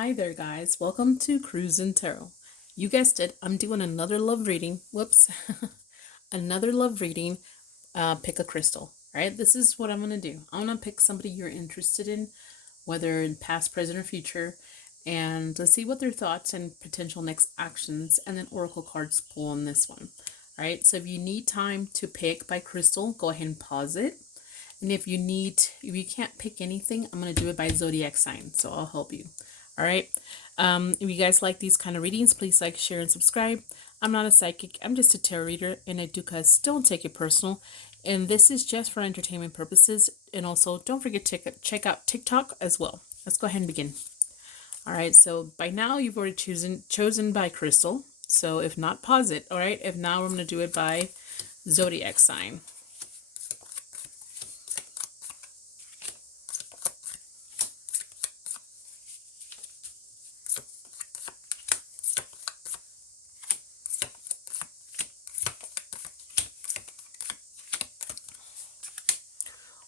Hi there, guys. Welcome to Cruisin' Tarot. You guessed it, I'm doing another love reading. Whoops. Another love reading. Pick a crystal. All right, this is what I'm going to do. I'm going to pick somebody you're interested in, whether in past, present, or future, and let's see what their thoughts and potential next actions, and then oracle cards pull on this one. All right, so if you need time to pick by crystal, go ahead and pause it. And if you can't pick anything, I'm going to do it by zodiac sign, so I'll help you. All right. If you guys like these kind of readings, please like, share, and subscribe. I'm not a psychic. I'm just a tarot reader, and I do cause don't take it personal. And this is just for entertainment purposes. And also, don't forget to check out TikTok as well. Let's go ahead and begin. All right. So by now, you've already chosen by crystal. So if not, pause it. All right. If now, we're going to do it by zodiac sign.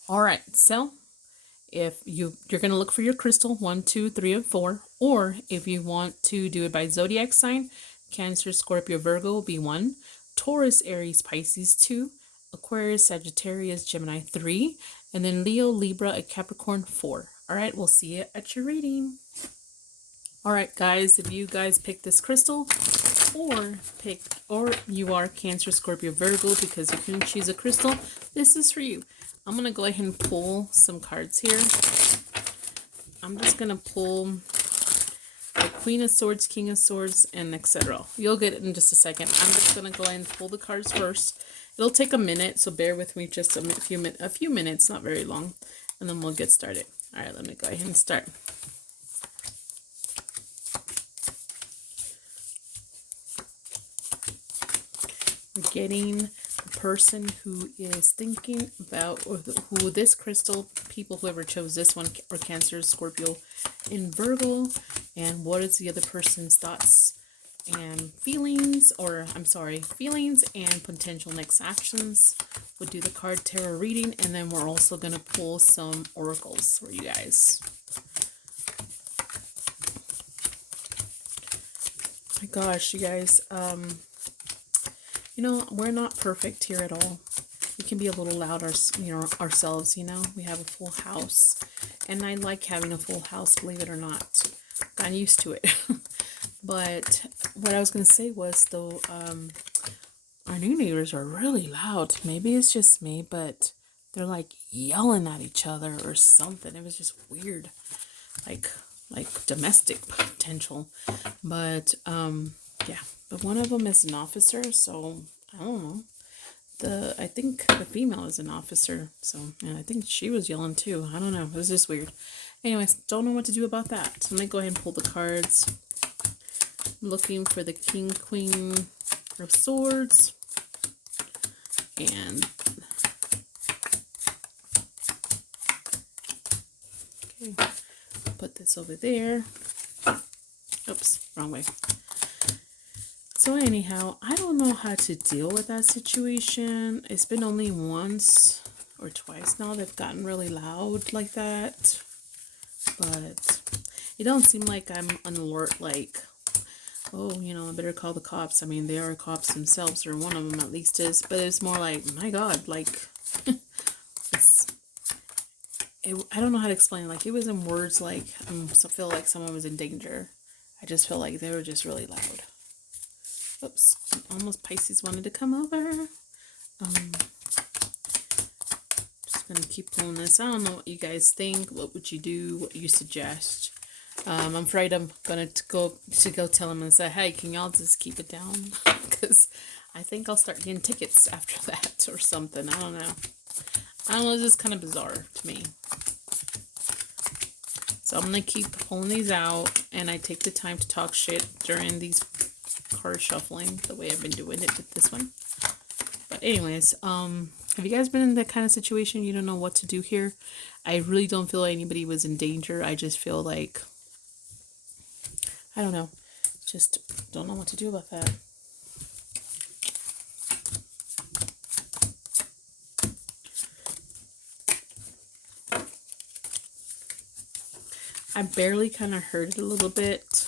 All right, so if you're going to look for your crystal 1, 2, 3, and 4, or if you want to do it by zodiac sign, Cancer, Scorpio, Virgo will be 1, Taurus, Aries, Pisces 2, Aquarius, Sagittarius, Gemini 3, and then Leo, Libra, and Capricorn 4. All right, we'll see you at your reading. All right, guys, if you guys pick this crystal, or you are Cancer, Scorpio, Virgo, because you couldn't choose a crystal, this is for you. I'm going to go ahead and pull some cards here. I'm just going to pull the Queen of Swords, King of Swords, and etc. You'll get it in just a second. I'm just going to go ahead and pull the cards first. It'll take a minute, so bear with me just a few minutes, not very long, and then we'll get started. All right, let me go ahead and start. We're getting person who is thinking about, or who this crystal, people, whoever chose this one, or Cancer, Scorpio, in Virgo, and what is the other person's thoughts and feelings, or I'm sorry, feelings and potential next actions. We'll do the card tarot reading, and then we're also going to pull some oracles for you guys. My gosh, you guys, you know, we're not perfect here at all. We can be a little loud ourselves, you know. We have a full house. And I like having a full house, believe it or not. Got used to it. But what I was going to say was, though, our new neighbors are really loud. Maybe it's just me, but they're like yelling at each other or something. It was just weird. Like domestic potential. But, yeah. But one of them is an officer, so I don't know. I think the female is an officer, so and I think she was yelling too. I don't know. It was just weird. Anyways, don't know what to do about that. So I'm gonna go ahead and pull the cards. I'm looking for the King, Queen of Swords, and okay, put this over there. Oops, wrong way. So anyhow, I don't know how to deal with that situation. It's been only once or twice now they've gotten really loud like that. But it don't seem like I'm on alert, like, oh, you know, I better call the cops. I mean, they are cops themselves, or one of them at least is. But it's more like, my God, like, I don't know how to explain it. Like, it was in words like, I feel like someone was in danger. I just feel like they were just really loud. Oops, almost Pisces wanted to come over. Just gonna keep pulling this. I don't know what you guys think. What would you do? What you suggest? I'm afraid I'm gonna go tell them and say, hey, can y'all just keep it down? Because I think I'll start getting tickets after that or something. I don't know. It's just kind of bizarre to me. So I'm gonna keep pulling these out, and I take the time to talk shit during these card shuffling, the way I've been doing it with this one. But anyways, have you guys been in that kind of situation? You don't know what to do here. I really don't feel like anybody was in danger. I just feel like, I don't know, just don't know what to do about that. I barely kind of heard it a little bit,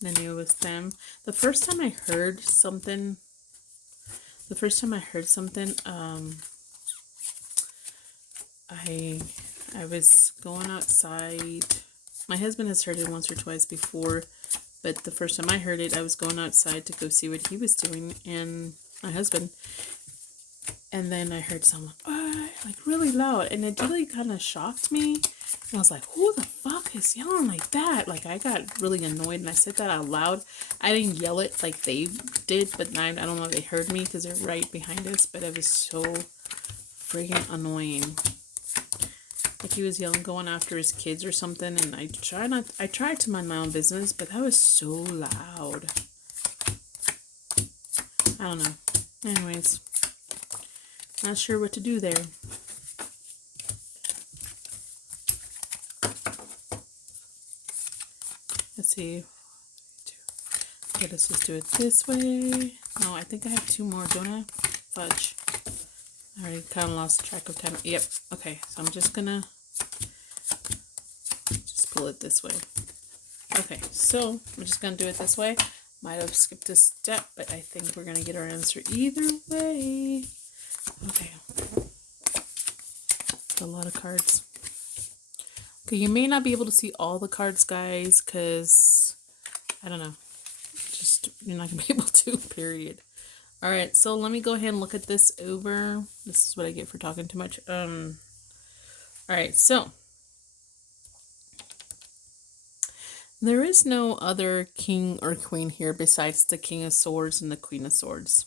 and I knew it was them. The first time I heard something, I was going outside. My husband has heard it once or twice before, but the first time I heard it, I was going outside to go see what he was doing, and my husband. And then I heard someone, like really loud, and it really kind of shocked me. And I was like, who the fuck is yelling like that? Like, I got really annoyed, and I said that out loud. I didn't yell it like they did, but I don't know if they heard me because they're right behind us, but it was so friggin' annoying. Like, he was yelling, going after his kids or something, and I tried to mind my own business, but that was so loud. I don't know. Anyways, not sure what to do there. Let's see. Okay, let's just do it this way. No, I think I have two more, don't I? Fudge. I already kind of lost track of time. Yep. Okay, so I'm just gonna pull it this way. Okay, so I'm just gonna do it this way. Might have skipped a step, but I think we're gonna get our answer either way. Okay. A lot of cards. Okay, you may not be able to see all the cards, guys, because I don't know. Just, you're not gonna be able to, period. All right, so let me go ahead and look at this over. This is what I get for talking too much. All right, so there is no other king or queen here besides the King of Swords and the Queen of Swords.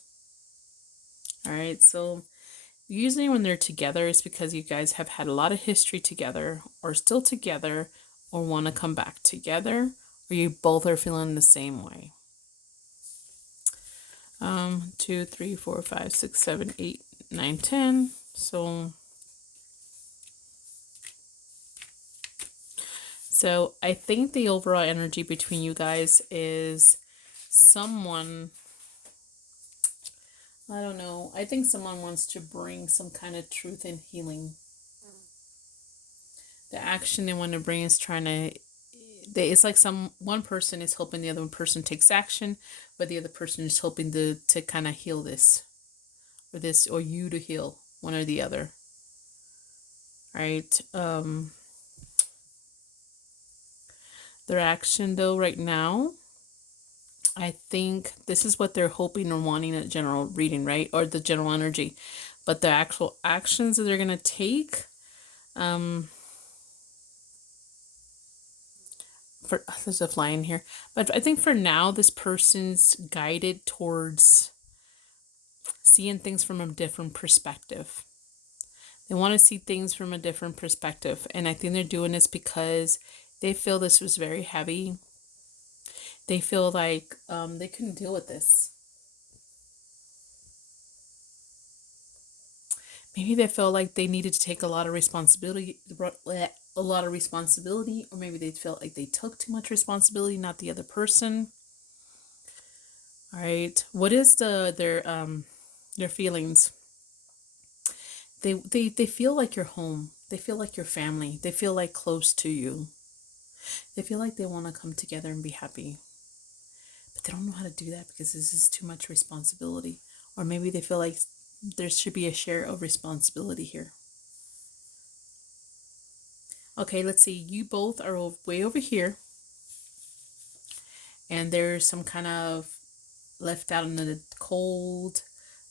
All right, so usually when they're together, it's because you guys have had a lot of history together, or still together, or want to come back together, or you both are feeling the same way. 2, 3, 4, 5, 6, 7, 8, 9, 10. So I think the overall energy between you guys is someone, I don't know, I think someone wants to bring some kind of truth and healing. The action they want to bring is trying to, it's like one person is hoping the other person takes action, but the other person is hoping to kind of heal this, or you to heal, one or the other. All right. Their action, though, right now, I think this is what they're hoping or wanting a general reading, right? Or the general energy. But the actual actions that they're going to take, there's a fly in here. But I think for now, this person's guided towards seeing things from a different perspective. They want to see things from a different perspective. And I think they're doing this because they feel this was very heavy. They feel like they couldn't deal with this. Maybe they felt like they needed to take a lot of responsibility, or maybe they felt like they took too much responsibility, not the other person. All right, what is their feelings? They feel like you're home. They feel like your family. They feel like close to you. They feel like they want to come together and be happy. But they don't know how to do that because this is too much responsibility. Or maybe they feel like there should be a share of responsibility here. Okay, let's see. You both are way over here. And there's some kind of left out in the cold,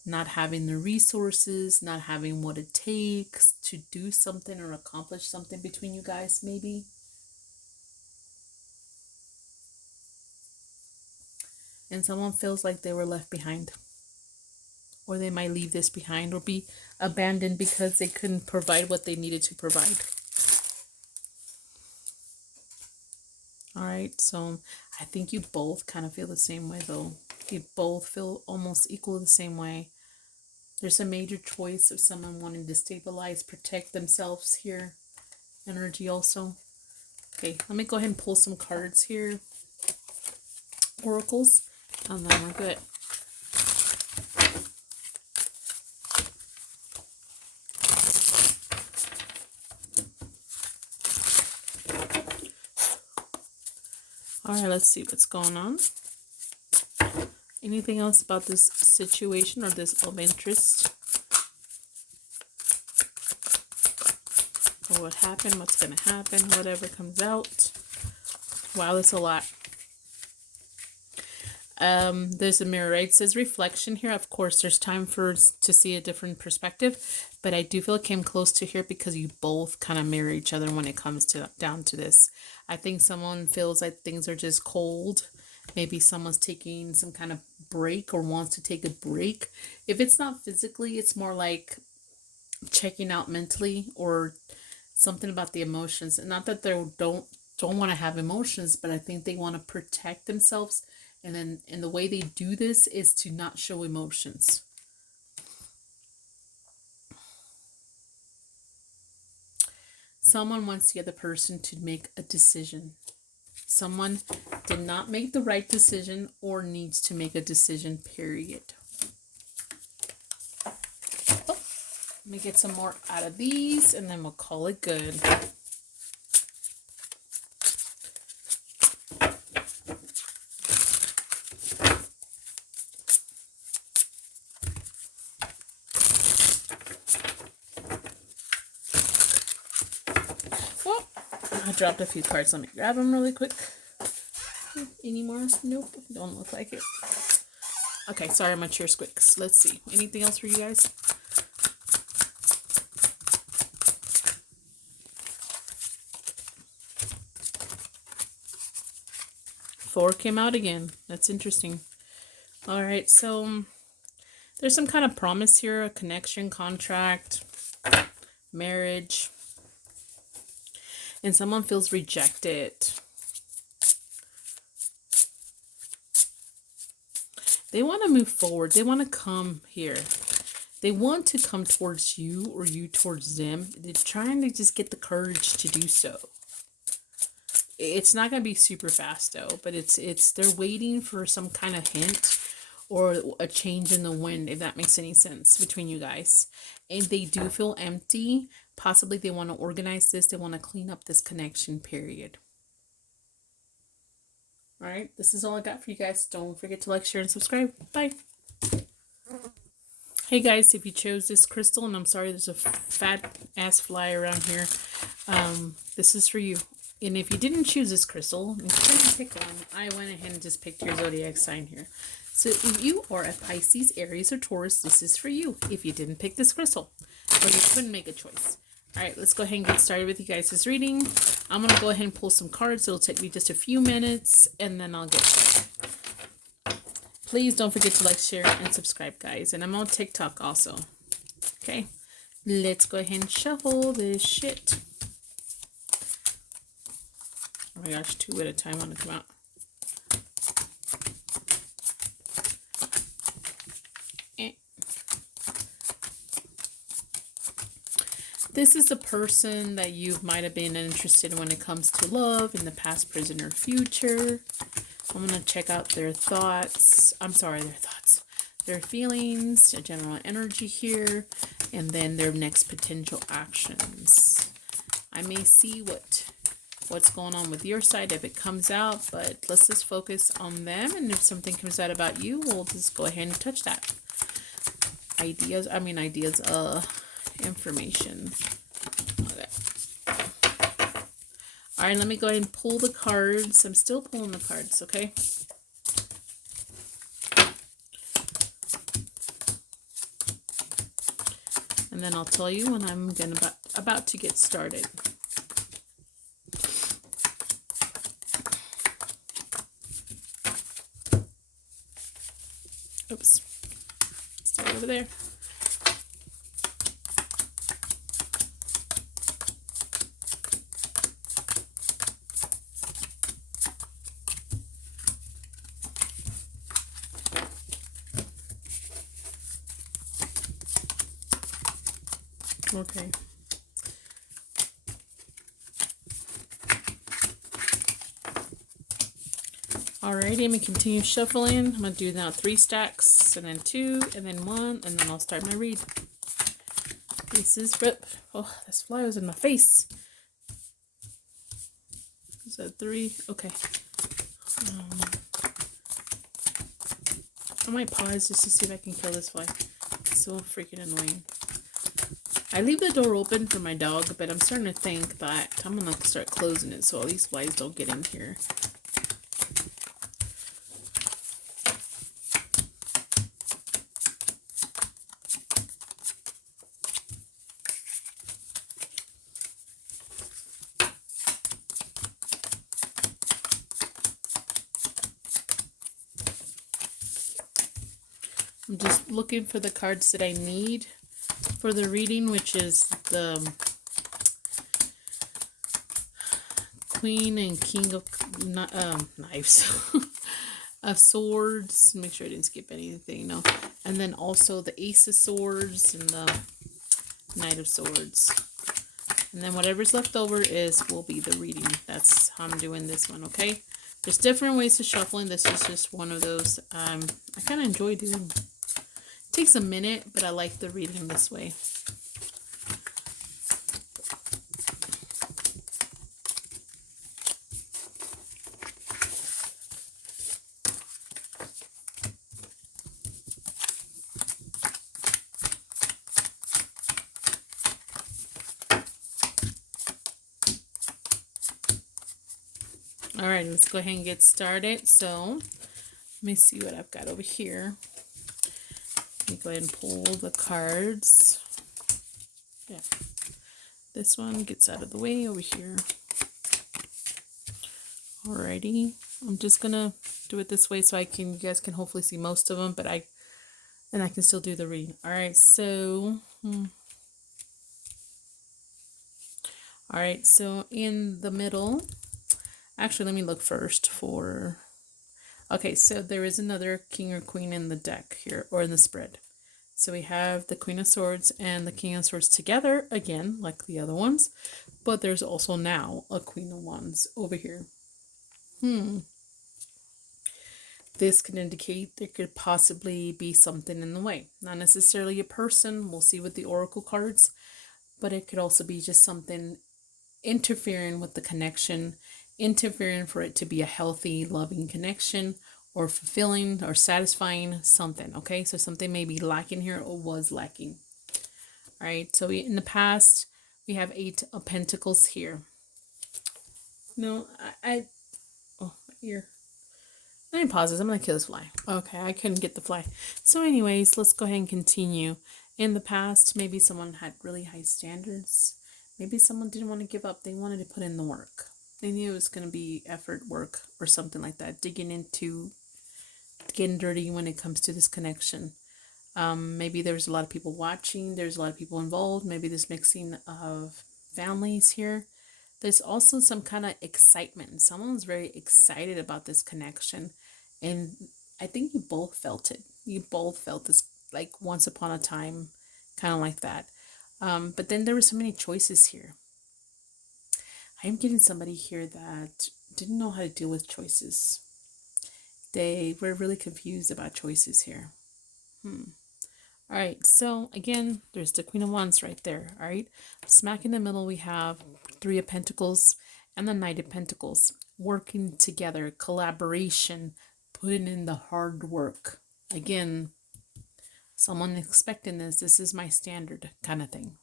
not having the resources, not having what it takes to do something or accomplish something between you guys, maybe. And someone feels like they were left behind. Or they might leave this behind or be abandoned because they couldn't provide what they needed to provide. All right, so I think you both kind of feel the same way, though. You both feel almost equal the same way. There's a major choice of someone wanting to stabilize, protect themselves here. Energy also. Okay, let me go ahead and pull some cards here. Oracles. And then we're good. All right, let's see what's going on. Anything else about this situation or this love interest? Or what happened, what's going to happen, whatever comes out. Wow, that's a lot. There's a mirror, right? It says reflection here. Of course, there's time to see a different perspective, but I do feel it came close to here because you both kind of mirror each other when it comes down to this. I think someone feels like things are just cold. Maybe someone's taking some kind of break or wants to take a break. If it's not physically, it's more like checking out mentally or something about the emotions. And not that they don't want to have emotions, but I think they want to protect themselves. And the way they do this is to not show emotions. Someone wants the other person to make a decision. Someone did not make the right decision or needs to make a decision, period. Oh, let me get some more out of these and then we'll call it good. I dropped a few cards. Let me grab them really quick. Any more? Nope. Don't look like it. Okay, sorry, my chair squeaks. Let's see. Anything else for you guys? Four came out again. That's interesting. All right, so there's some kind of promise here, a connection, contract, marriage. And someone feels rejected. They want to move forward. They want to come here. They want to come towards you or you towards them. They're trying to just get the courage to do so. It's not going to be super fast though, but they're waiting for some kind of hint or a change in the wind, if that makes any sense, between you guys. And they do feel empty. Possibly they want to organize this. They want to clean up this connection, period. All right, this is all I got for you guys. Don't forget to like, share, and subscribe. Bye. Hey guys, if you chose this crystal, and I'm sorry there's a fat ass fly around here, this is for you. And if you didn't choose this crystal, and you couldn't pick one, I went ahead and just picked your zodiac sign here. So if you are a Pisces, Aries, or Taurus, this is for you. If you didn't pick this crystal, or you couldn't make a choice. All right, let's go ahead and get started with you guys' reading. I'm going to go ahead and pull some cards. It'll take me just a few minutes, and then I'll get started. Please don't forget to like, share, and subscribe, guys. And I'm on TikTok also. Okay, let's go ahead and shuffle this shit. Oh my gosh, two at a time want to come out. This is a person that you might have been interested in when it comes to love in the past, present, or future. I'm going to check out their thoughts. Their feelings, their general energy here, and then their next potential actions. I may see what's going on with your side if it comes out, but let's just focus on them. And if something comes out about you, we'll just go ahead and touch that. Information. Okay. All right, let me go ahead and pull the cards. I'm still pulling the cards, okay? And then I'll tell you when I'm about to get started. Oops. Stay over there. Okay. Alrighty, I'm gonna continue shuffling. I'm gonna do now 3 stacks, and then 2, and then 1, and then I'll start my read. This is rip. Oh, this fly was in my face. Is that 3? Okay. I might pause just to see if I can kill this fly. It's so freaking annoying. I leave the door open for my dog, but I'm starting to think that I'm going to start closing it so all these flies don't get in here. I'm just looking for the cards that I need for the reading, which is the Queen and King of Knives. Of Swords. Make sure I didn't skip anything. No. And then also the Ace of Swords and the Knight of Swords. And then whatever's left over will be the reading. That's how I'm doing this one, okay? There's different ways to shuffling. This is just one of those I kind of enjoy doing. It takes a minute, but I like the reading this way. All right, let's go ahead and get started. So let me see what I've got over here. Let me go ahead and pull the cards. Yeah, this one gets out of the way over here. Alrighty, I'm just gonna do it this way so you guys can hopefully see most of them, but I can still do the reading. All right, so all right, so in the middle. Actually, let me look first for... Okay, so there is another King or Queen in the deck here, or in the spread. So we have the Queen of Swords and the King of Swords together, again, like the other ones. But there's also now a Queen of Wands over here. This could indicate there could possibly be something in the way. Not necessarily a person, we'll see with the Oracle cards. But it could also be just something interfering with the connection, interfering for it to be a healthy, loving connection, or fulfilling or satisfying something. Okay, so something may be lacking here or was lacking. All right, so in the past we have 8 of Pentacles here. No, oh, my ear. Let me pause this. I'm gonna kill this fly. Okay, I couldn't get the fly. So anyways, let's go ahead and continue. In the past, maybe someone had really high standards. Maybe someone didn't want to give up. They wanted to put in the work. They knew it was going to be effort, work, or something like that. Digging into, getting dirty when it comes to this connection. Maybe there's a lot of people watching. There's a lot of people involved. Maybe this mixing of families here. There's also some kind of excitement. Someone's very excited about this connection. And I think you both felt it. You both felt this like once upon a time, kind of like that. But then there were so many choices here. I am getting somebody here that didn't know how to deal with choices. They were really confused about choices here. All right, so again, there's the Queen of Wands right there. All right, smack in the middle, we have 3 of Pentacles and the Knight of Pentacles working together, collaboration, putting in the hard work. Again, someone expecting this. This is my standard kind of thing.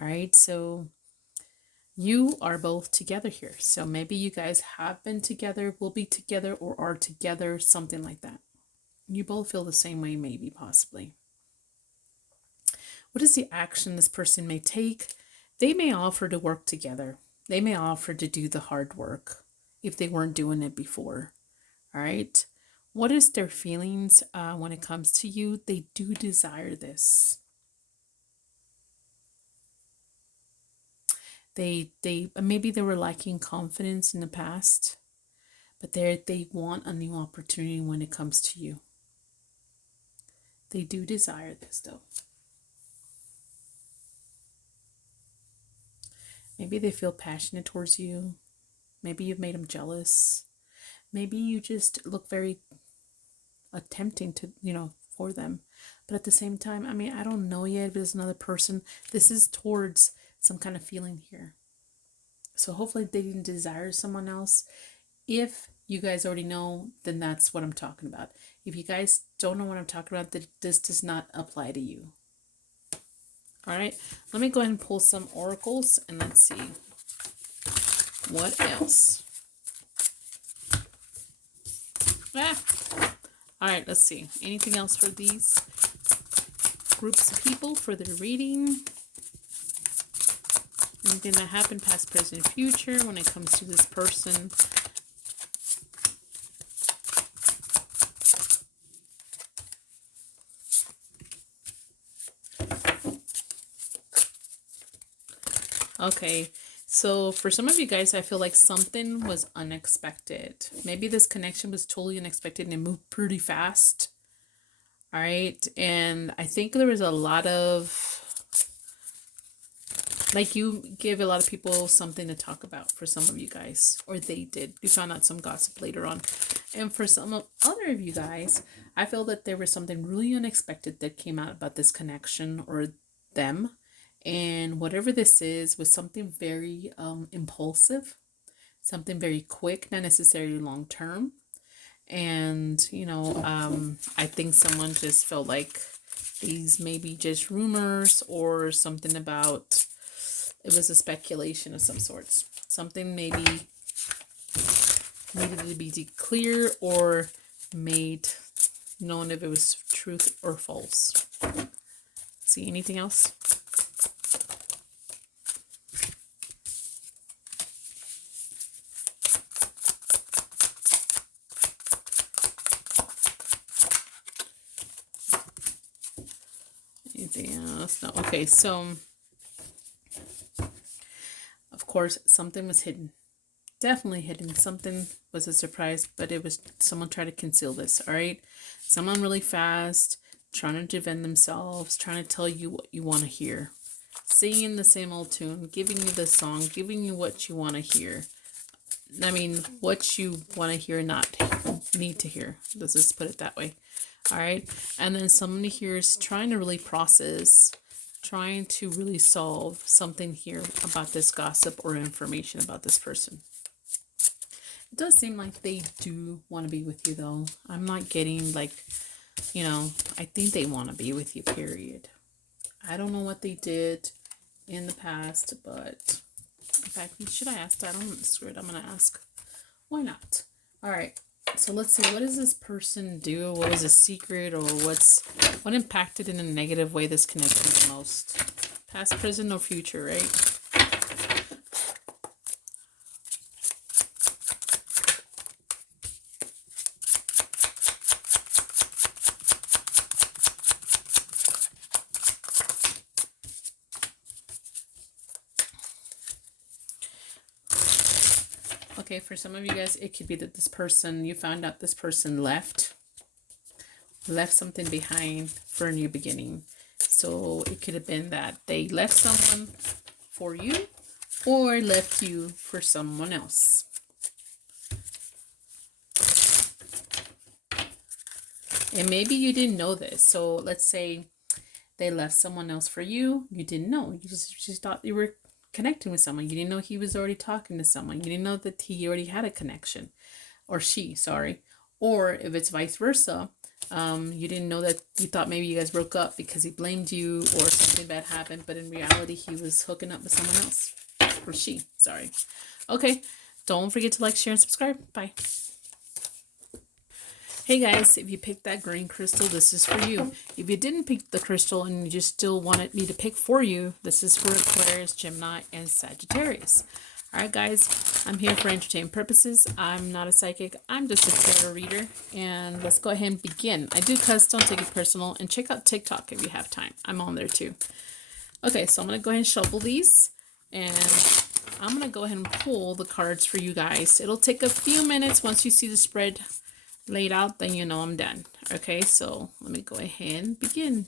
All right, so you are both together here. So maybe you guys have been together, will be together, or are together, something like that. You both feel the same way, maybe, possibly. What is the action this person may take? They may offer to work together. They may offer to do the hard work if they weren't doing it before. All right. What is their feelings when it comes to you? They do desire this. They maybe they were lacking confidence in the past, but they want a new opportunity when it comes to you. They do desire this though. Maybe they feel passionate towards you. Maybe you've made them jealous. Maybe you just look very tempting to, for them. But at the same time, I mean, I don't know yet if there's another person. This is towards some kind of feeling here. So hopefully they didn't desire someone else. If you guys already know, then that's what I'm talking about. If you guys don't know what I'm talking about, then this does not apply to you. All right, let me go ahead and pull some oracles and let's see what else. All right, let's see. Anything else for these groups of people for their reading? Anything that happened past, present, future when it comes to this person? Okay, so for some of you guys, I feel like something was unexpected. Maybe this connection was totally unexpected and it moved pretty fast. All right, and I think there was a lot of, like, you give a lot of people something to talk about for some of you guys, or they did. You found out some gossip later on. And for some other of you guys, I feel that there was something really unexpected that came out about this connection or them. And whatever this is was something very impulsive, something very quick, not necessarily long term. And, you know, I think someone just felt like these may be just rumors or something about, it was a speculation of some sorts. Something maybe needed to be clear or made known if it was truth or false. See, anything else? Anything else? No. Okay, so of course something was hidden. Definitely hidden. Something was a surprise, but it was someone tried to conceal this. All right, someone really fast, trying to defend themselves, trying to tell you what you want to hear, singing the same old tune, giving you the song, giving you what you want to hear. I mean, what you want to hear, not need to hear. Let's just put it that way. All right, and then somebody here is trying to really process, trying to really solve something here about this gossip or information about this person. It does seem like they do want to be with you, though. I'm not getting, like, you know, I think they want to be with you, period. I don't know what they did in the past, but in fact, should I ask that? Screw it, I'm going to ask. Why not? All right. So let's see, what does this person do? What is a secret, or what impacted in a negative way this connection the most? Past, present, or future, right? Okay, for some of you guys, it could be that this person, you found out this person left something behind for a new beginning. So it could have been that they left someone for you or left you for someone else. And maybe you didn't know this. So let's say they left someone else for you. You didn't know. You just thought you were connecting with someone. You didn't know he was already talking to someone. You didn't know that he already had a connection, or she, sorry. Or if it's vice versa, you didn't know that, you thought maybe you guys broke up because he blamed you or something bad happened, but in reality he was hooking up with someone else, or she, sorry. Okay, don't forget to like, share, and subscribe. Bye. Hey guys, if you picked that green crystal, this is for you. If you didn't pick the crystal and you just still wanted me to pick for you, this is for Aquarius, Gemini, and Sagittarius. Alright guys, I'm here for entertainment purposes. I'm not a psychic, I'm just a tarot reader. And let's go ahead and begin. I do custom, take it personal, and check out TikTok if you have time. I'm on there too. Okay, so I'm going to go ahead and shuffle these. And I'm going to go ahead and pull the cards for you guys. It'll take a few minutes. Once you see the spread laid out, then you know I'm done. Okay, so let me go ahead and begin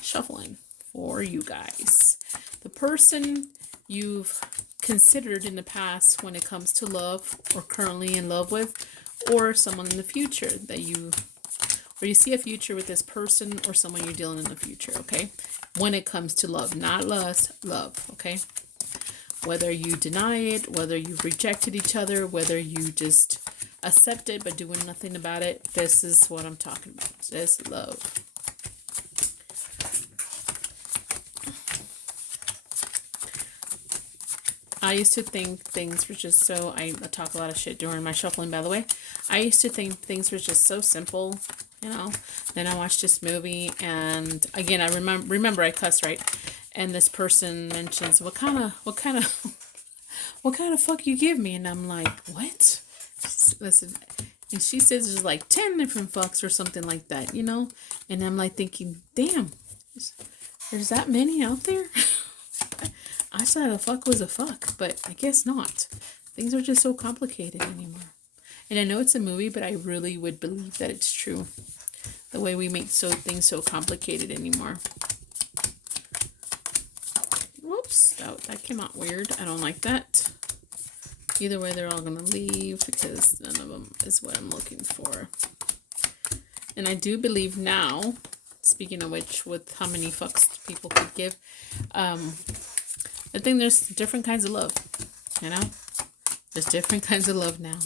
shuffling for you guys. The person you've considered in the past when it comes to love, or currently in love with, or someone in the future that you see a future with this person or someone you're dealing in the future. Okay, when it comes to love, not lust, love. Okay, whether you deny it, whether you've rejected each other, whether you just accept it but doing nothing about it. This is what I'm talking about. This love. I used to think things were just so, I talk a lot of shit during my shuffling, by the way. I used to think things were just so simple, you know. Then I watched this movie, and again, I remember I cuss, right? And this person mentions, what kind of fuck you give me? And I'm like, what? Listen, and she says there's like 10 different fucks or something like that, you know. And I'm like thinking, damn, there's that many out there. I thought a fuck was a fuck, but I guess not. Things are just so complicated anymore. And I know it's a movie, but I really would believe that it's true. The way we make things so complicated anymore. Whoops, that came out weird. I don't like that. Either way, they're all going to leave because none of them is what I'm looking for. And I do believe now, speaking of which, with how many fucks people could give, I think there's different kinds of love, you know? There's different kinds of love now.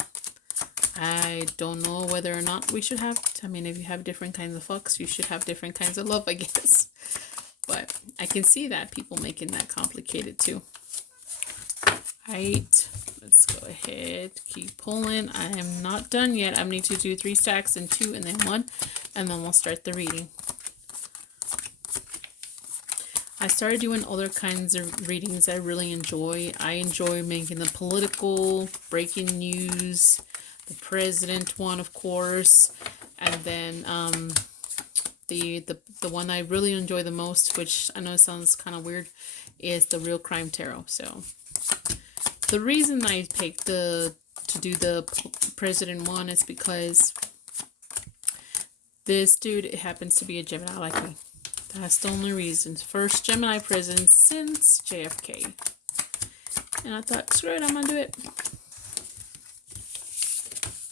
I don't know whether or not we should have, I mean, if you have different kinds of fucks, you should have different kinds of love, I guess. But I can see that people making that complicated too. Alright, let's go ahead, keep pulling. I am not done yet. I need to do 3 stacks and 2 and then 1, and then we'll start the reading. I started doing other kinds of readings I really enjoy. I enjoy making the political, breaking news, the president one, of course, and then the one I really enjoy the most, which I know it sounds kind of weird, is the Real Crime Tarot. So the reason I picked to do the president one is because this dude happens to be a Gemini like me. That's the only reason. First Gemini president since JFK. And I thought, screw it, I'm gonna do it.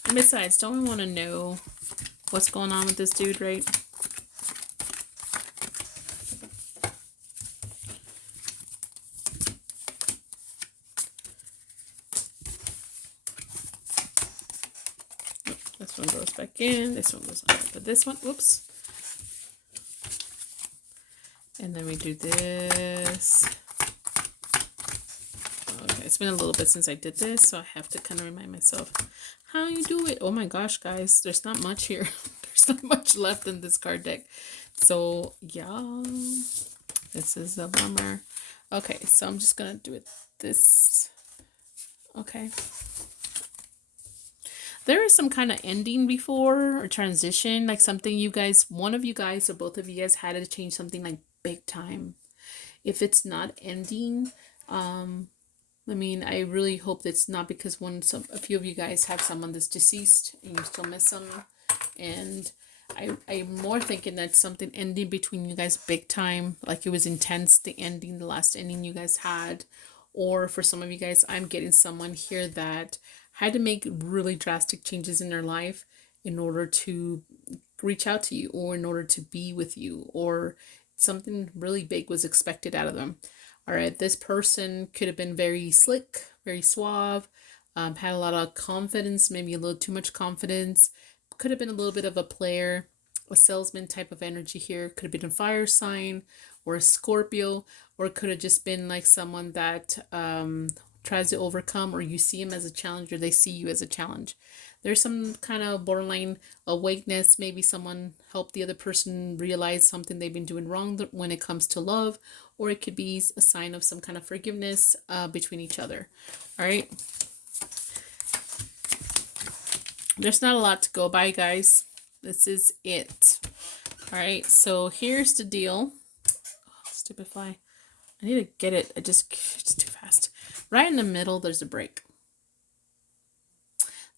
And besides, don't we want to know what's going on with this dude, right? This one goes back in. This one goes on top of this one. Whoops. And then we do this. Okay, it's been a little bit since I did this, so I have to kind of remind myself how you do it. Oh my gosh, guys, there's not much here. There's not much left in this card deck. So, yeah, this is a bummer. Okay, so I'm just going to do it this. Okay. There is some kind of ending before or transition, like something you guys, one of you guys or both of you guys had to change something like big time. If it's not ending, I mean, I really hope that's not because a few of you guys have someone that's deceased and you still miss them. And I'm more thinking that something ending between you guys big time, like it was intense, the last ending you guys had. Or for some of you guys, I'm getting someone here that had to make really drastic changes in their life in order to reach out to you or in order to be with you, or something really big was expected out of them. All right, this person could have been very slick, very suave, had a lot of confidence, maybe a little too much confidence, could have been a little bit of a player, a salesman type of energy here, could have been a fire sign or a Scorpio, or it could have just been like someone that tries to overcome, or you see him as a challenge, or they see you as a challenge. There's some kind of borderline awakeness. Maybe someone helped the other person realize something they've been doing wrong when it comes to love, or it could be a sign of some kind of forgiveness between each other. All right. There's not a lot to go by, guys. This is it. All right. So here's the deal. Oh, stupid fly. I need to get it. It's too fast. Right in the middle, there's a break.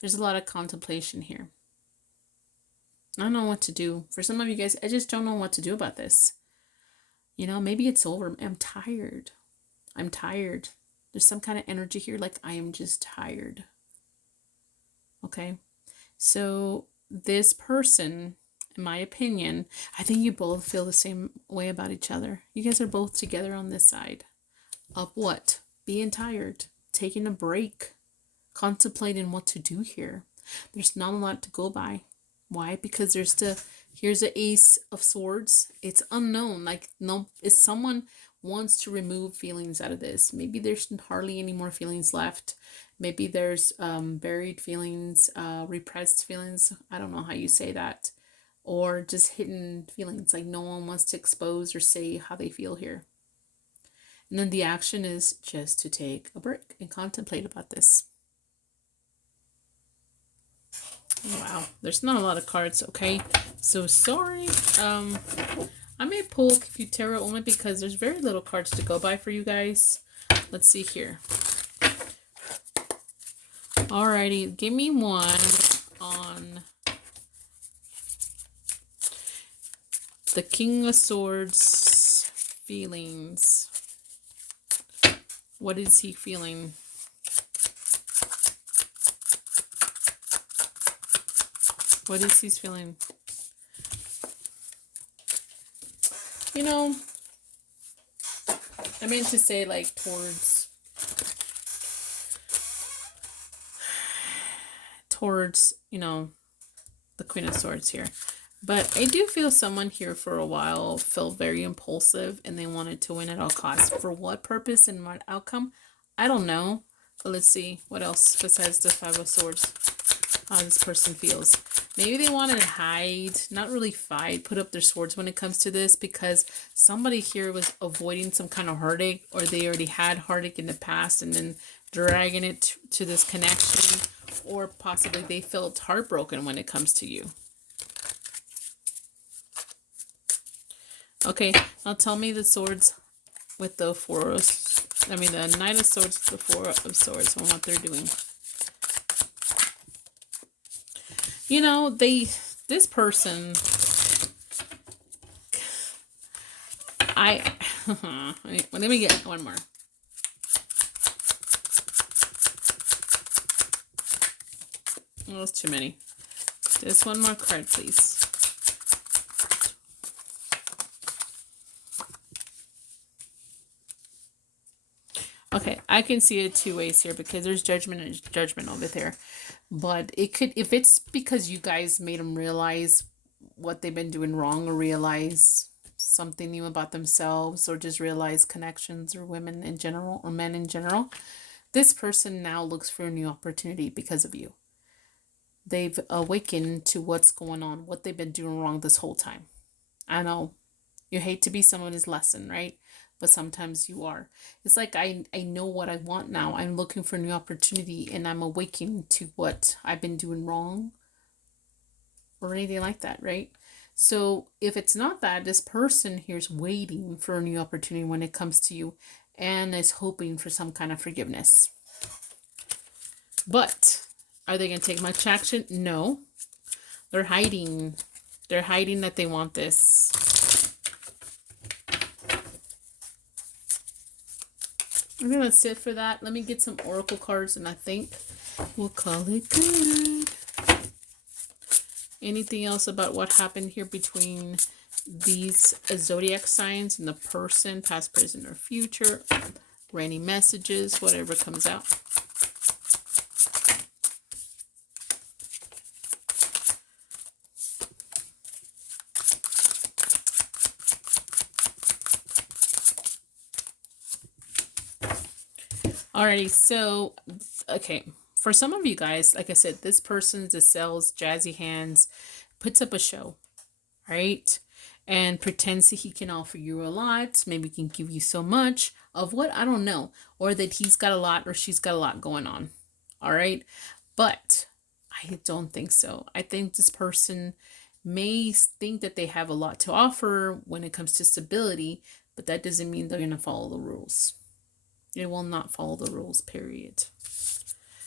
There's a lot of contemplation here. I don't know what to do. For some of you guys, I just don't know what to do about this. You know, maybe it's over. I'm tired. I'm tired. There's some kind of energy here, like I am just tired. Okay? So this person, in my opinion, I think you both feel the same way about each other. You guys are both together on this side of what? Being tired, taking a break, contemplating what to do here. There's not a lot to go by. Why? Because here's the Ace of Swords. It's unknown. Like, no, if someone wants to remove feelings out of this, maybe there's hardly any more feelings left. Maybe there's buried feelings, repressed feelings. I don't know how you say that. Or just hidden feelings, like no one wants to expose or say how they feel here. And then the action is just to take a break and contemplate about this. Wow, there's not a lot of cards, okay? So sorry. I may pull PickHere only because there's very little cards to go by for you guys. Let's see here. Alrighty, give me one on the King of Swords feelings. What is he feeling? What is he feeling? You know, I meant to say like towards, you know, the Queen of Swords here. But I do feel someone here for a while felt very impulsive and they wanted to win at all costs. For what purpose and what outcome? I don't know. But let's see what else besides the Five of Swords. How this person feels. Maybe they wanted to hide, not really fight, put up their swords when it comes to this, because somebody here was avoiding some kind of heartache, or they already had heartache in the past and then dragging it to this connection, or possibly they felt heartbroken when it comes to you. Okay, now tell me the swords with the the Knight of Swords with the Four of Swords and what they're doing. You know, this person, let me get one more. Oh, that's too many. Just one more card, please. Okay, I can see it two ways here because there's judgment and judgment over there. But it could, if it's because you guys made them realize what they've been doing wrong, or realize something new about themselves, or just realize connections, or women in general, or men in general, this person now looks for a new opportunity because of you. They've awakened to what's going on, what they've been doing wrong this whole time. I know you hate to be someone's lesson, right? But sometimes you are. It's like I know what I want now. I'm looking for a new opportunity and I'm awakening to what I've been doing wrong or anything like that, right? So if it's not that, this person here is waiting for a new opportunity when it comes to you and is hoping for some kind of forgiveness. But are they going to take much action? No. They're hiding. They're hiding that they want this. I think that's it for that. Let me get some oracle cards and I think we'll call it good. Anything else about what happened here between these zodiac signs and the person, past, present, or future? Or any messages, whatever comes out. Alrighty, so, okay, for some of you guys, like I said, this person just sells jazzy hands, puts up a show, right? And pretends that he can offer you a lot, maybe can give you so much of what, I don't know, or that he's got a lot or she's got a lot going on, all right? But I don't think so. I think this person may think that they have a lot to offer when it comes to stability, but that doesn't mean they're going to follow the rules. They will not follow the rules, period.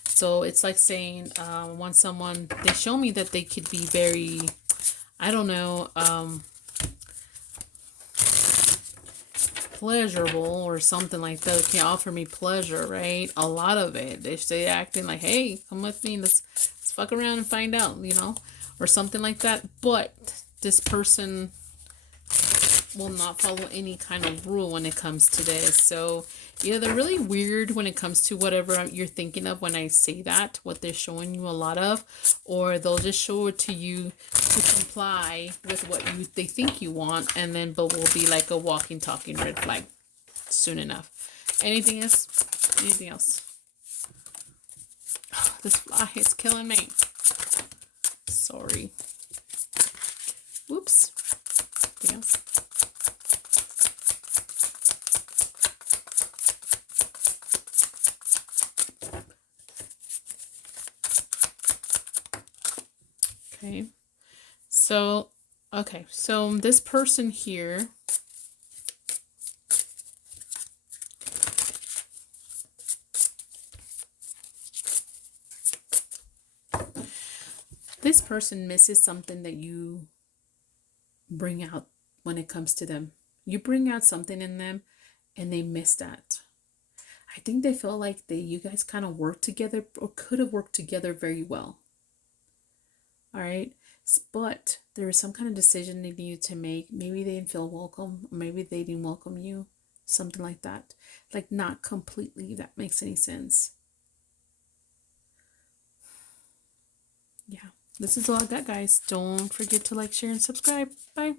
So it's like saying, when someone, they show me that they could be very, I don't know, pleasurable or something like that. They can offer me pleasure, right? A lot of it. They acting like, hey, come with me. Let's fuck around and find out, you know, or something like that. But this person will not follow any kind of rule when it comes to this. So yeah, they're really weird when it comes to whatever you're thinking of when I say that, what they're showing you a lot of, or they'll just show it to you to comply with what they think you want, and then but will be like a walking talking red flag soon enough. Anything else? Anything else? This fly is killing me. Sorry. Whoops. Anything else? Okay. So, okay. So this person here, this person misses something that you bring out when it comes to them. You bring out something in them and they miss that. I think they feel like you guys kind of work together or could have worked together very well. All right. But there was some kind of decision they needed to make. Maybe they didn't feel welcome. Or maybe they didn't welcome you. Something like that. Like not completely, if that makes any sense. Yeah. This is all I got, guys. Don't forget to like, share, and subscribe. Bye.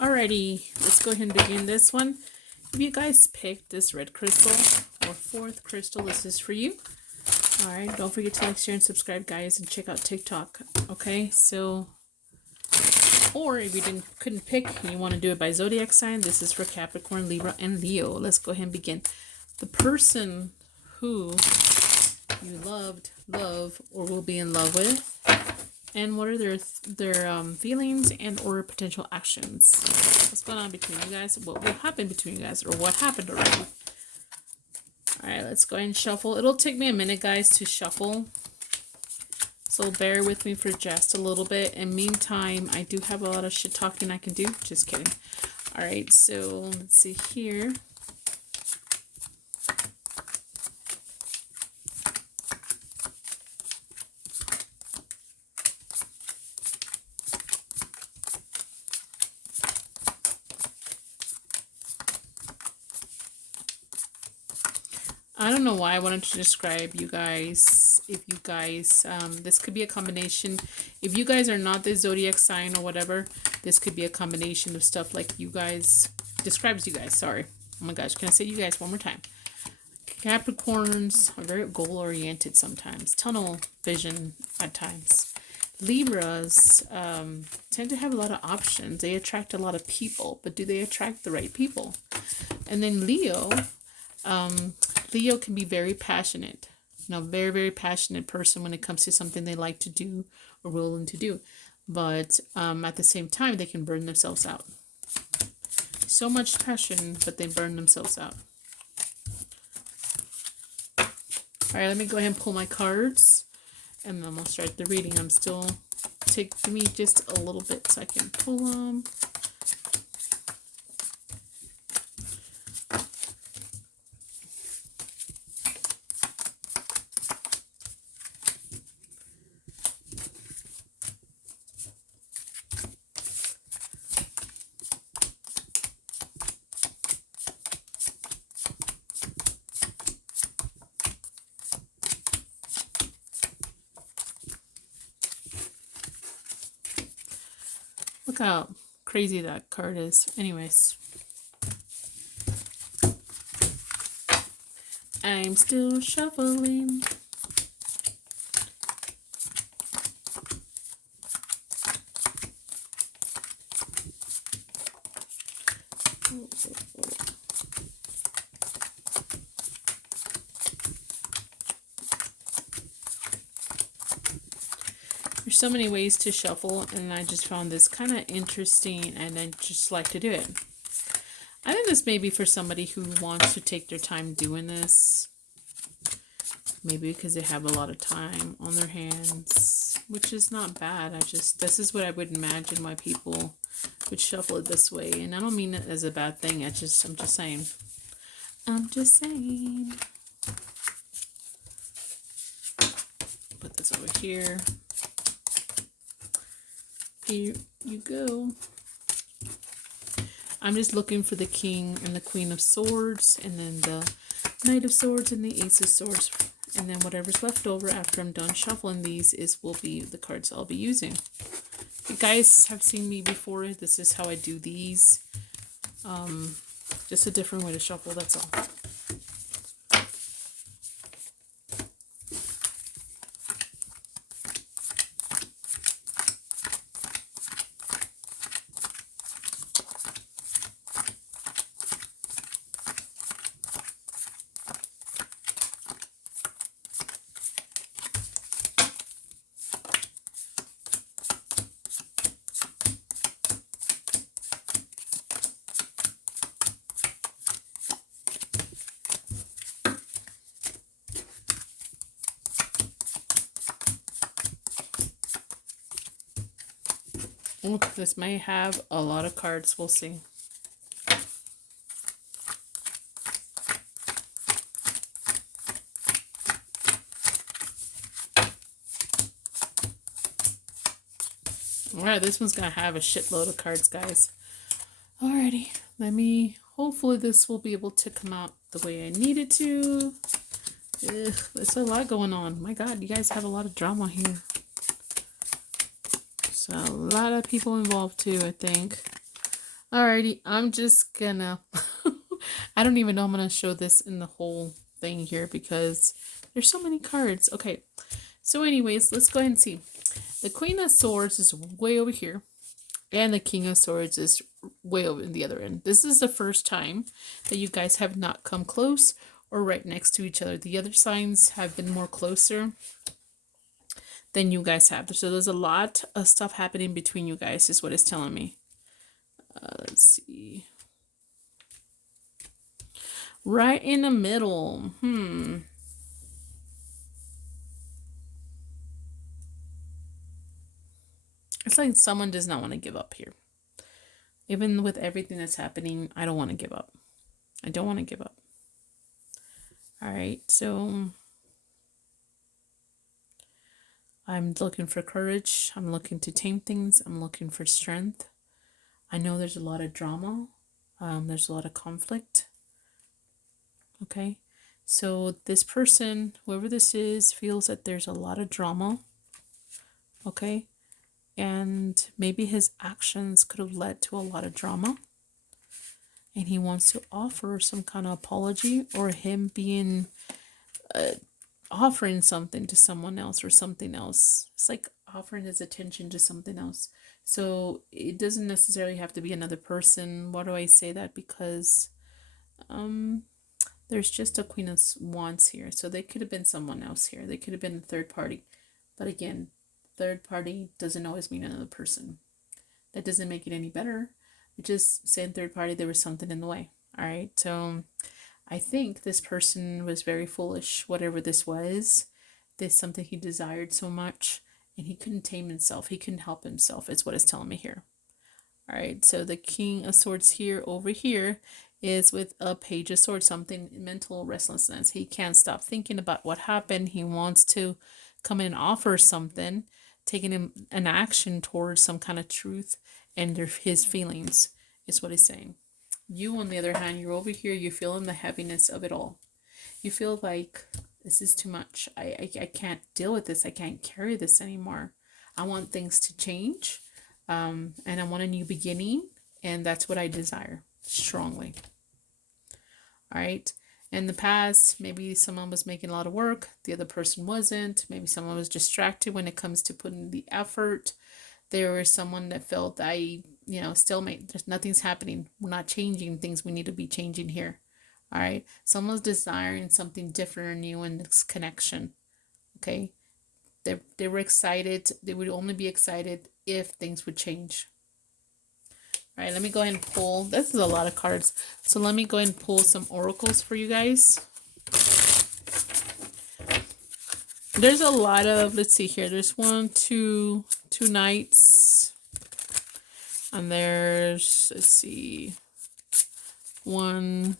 Alrighty. Let's go ahead and begin this one. If you guys picked this red crystal or fourth crystal, this is for you. Alright, don't forget to like, share, and subscribe, guys, and check out TikTok. Okay, so, or if you couldn't pick and you want to do it by zodiac sign, this is for Capricorn, Libra, and Leo. Let's go ahead and begin. The person who you loved, love, or will be in love with, and what are their feelings and or potential actions. What's going on between you guys? What will happen between you guys, or what happened already? Alright, let's go ahead and shuffle. It'll take me a minute, guys, to shuffle. So bear with me for just a little bit. In meantime, I do have a lot of shit talking I can do. Just kidding. Alright, so let's see here. I don't know why I wanted to describe you guys. If you guys, this could be a combination. If you guys are not the zodiac sign or whatever, this could be a combination of stuff like you guys, describes you guys, sorry. Oh my gosh, can I say you guys one more time? Capricorns are very goal-oriented sometimes. Tunnel vision at times. Libras tend to have a lot of options. They attract a lot of people, but do they attract the right people? And then Leo, Leo can be very passionate, very, very passionate person when it comes to something they like to do or willing to do. But at the same time, they can burn themselves out. So much passion, but they burn themselves out. All right, let me go ahead and pull my cards, and then we'll start the reading. Give me just a little bit so I can pull them. Look how crazy that card is. Anyways. I'm still shuffling. There's so many ways to shuffle, and I just found this kind of interesting, and I just like to do it. I think this may be for somebody who wants to take their time doing this. Maybe because they have a lot of time on their hands, which is not bad. This is what I would imagine why people would shuffle it this way. And I don't mean it as a bad thing. I'm just saying. I'm just saying. Put this over here. Here you go. I'm just looking for the King and the Queen of Swords, and then the Knight of Swords and the Ace of Swords. And then whatever's left over after I'm done shuffling these will be the cards I'll be using. If you guys have seen me before, this is how I do these. Just a different way to shuffle, that's all. Ooh, this may have a lot of cards. We'll see. Alright, this one's going to have a shitload of cards, guys. Alrighty, hopefully this will be able to come out the way I need it to. Ugh, there's a lot going on. My God, you guys have a lot of drama here. So a lot of people involved too, I think. Alrighty, I'm just gonna I don't even know I'm gonna show this in the whole thing here because there's so many cards. Okay, so anyways, let's go ahead and see. The Queen of Swords is way over here, and the King of Swords is way over in the other end. This is the first time that you guys have not come close or right next to each other. The other signs have been more closer than you guys have. So there's a lot of stuff happening between you guys is what it's telling me. Let's see. Right in the middle. It's like someone does not want to give up here. Even with everything that's happening, I don't want to give up. I don't want to give up. All right, so I'm looking for courage. I'm looking to tame things. I'm looking for strength. I know there's a lot of drama. There's a lot of conflict. Okay. So this person, whoever this is, feels that there's a lot of drama. Okay. And maybe his actions could have led to a lot of drama. And he wants to offer some kind of apology, or him being offering something to someone else or something else. It's like offering his attention to something else. So it doesn't necessarily have to be another person. Why do I say that? Because there's just a Queen of Wands here. So they could have been someone else here. They could have been a third party. But again, third party doesn't always mean another person. That doesn't make it any better. It's just saying third party, there was something in the way. All right. So I think this person was very foolish, whatever this was. There's something he desired so much, and he couldn't tame himself. He couldn't help himself. It's what it's telling me here. All right, so the King of Swords here, over here, is with a Page of Swords, something mental restlessness. He can't stop thinking about what happened. He wants to come in and offer something, taking him an action towards some kind of truth and his feelings, is what he's saying. You, on the other hand, you're over here, you're feeling the heaviness of it all. You feel like this is too much. I can't deal with this. I can't carry this anymore. I want things to change. And I want a new beginning. And that's what I desire strongly. All right. In the past, maybe someone was making a lot of work. The other person wasn't. Maybe someone was distracted when it comes to putting the effort. There was someone that felt stalemate. There's nothing's happening. We're not changing things we need to be changing here. All right. Someone's desiring something different or new in this connection. Okay. They were excited. They would only be excited if things would change. All right. Let me go ahead and pull. This is a lot of cards. So let me go ahead and pull some oracles for you guys. There's a lot of, let's see here. There's two knights. And there's, let's see, I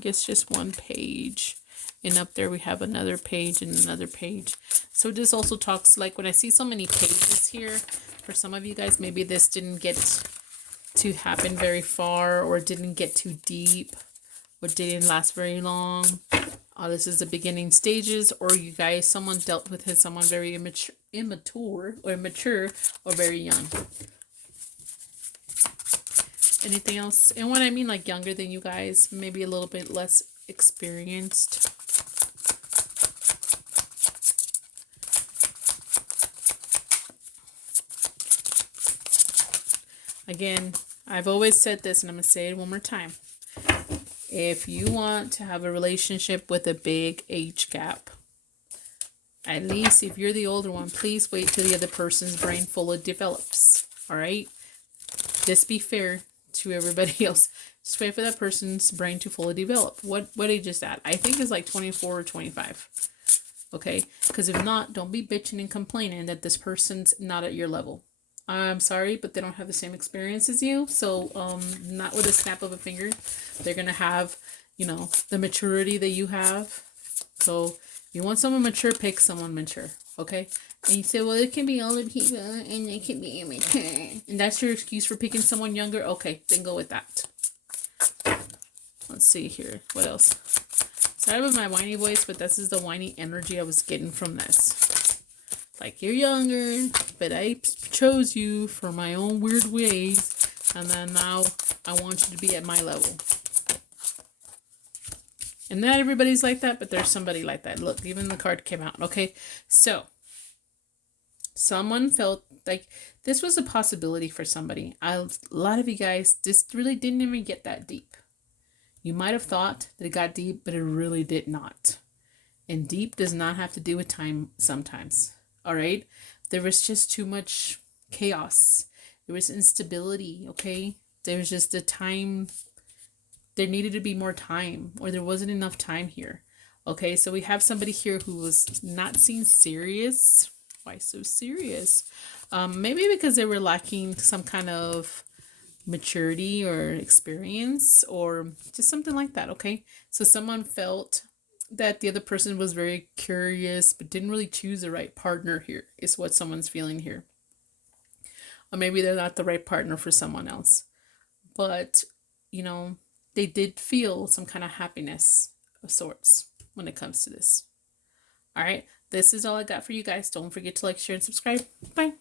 guess just one page. And up there we have another page and another page. So this also talks, like when I see so many pages here, for some of you guys, maybe this didn't get to happen very far, or didn't get too deep, or didn't last very long. This is the beginning stages, or you guys, someone dealt with someone very immature or very young. Anything else? And what I mean, like younger than you guys, maybe a little bit less experienced. Again, I've always said this, and I'm going to say it one more time. If you want to have a relationship with a big age gap, at least if you're the older one, please wait till the other person's brain fully develops. All right? Just be fair to everybody else. Just wait for that person's brain to fully develop. What age is that? I think it's like 24 or 25. Okay? Because if not, don't be bitching and complaining that this person's not at your level. I'm sorry, but they don't have the same experience as you. So, not with a snap of a finger. They're going to have, you know, the maturity that you have. So, if you want someone mature, pick someone mature. Okay? And you say, well, it can be older people and it can be immature. And that's your excuse for picking someone younger? Okay, then go with that. Let's see here. What else? Sorry about my whiny voice, but this is the whiny energy I was getting from this. Like, you're younger, but I chose you for my own weird ways, and then now I want you to be at my level. And not everybody's like that, but there's somebody like that. Look, even the card came out. Okay, so someone felt like this was a possibility for somebody. A lot of you guys just really didn't even get that deep. You might have thought that it got deep, but it really did not. And deep does not have to do with time sometimes. All right, there was just too much chaos. There was instability. Okay, there was just a time. There needed to be more time, or there wasn't enough time here. Okay, so we have somebody here who was not seen serious. Why so serious? Maybe because they were lacking some kind of maturity or experience, or just something like that. Okay, so someone felt that the other person was very curious but didn't really choose the right partner here, is what someone's feeling here. Or maybe they're not the right partner for someone else. But, you know, they did feel some kind of happiness of sorts when it comes to this. All right, this is all I got for you guys. Don't forget to like, share, and subscribe. Bye.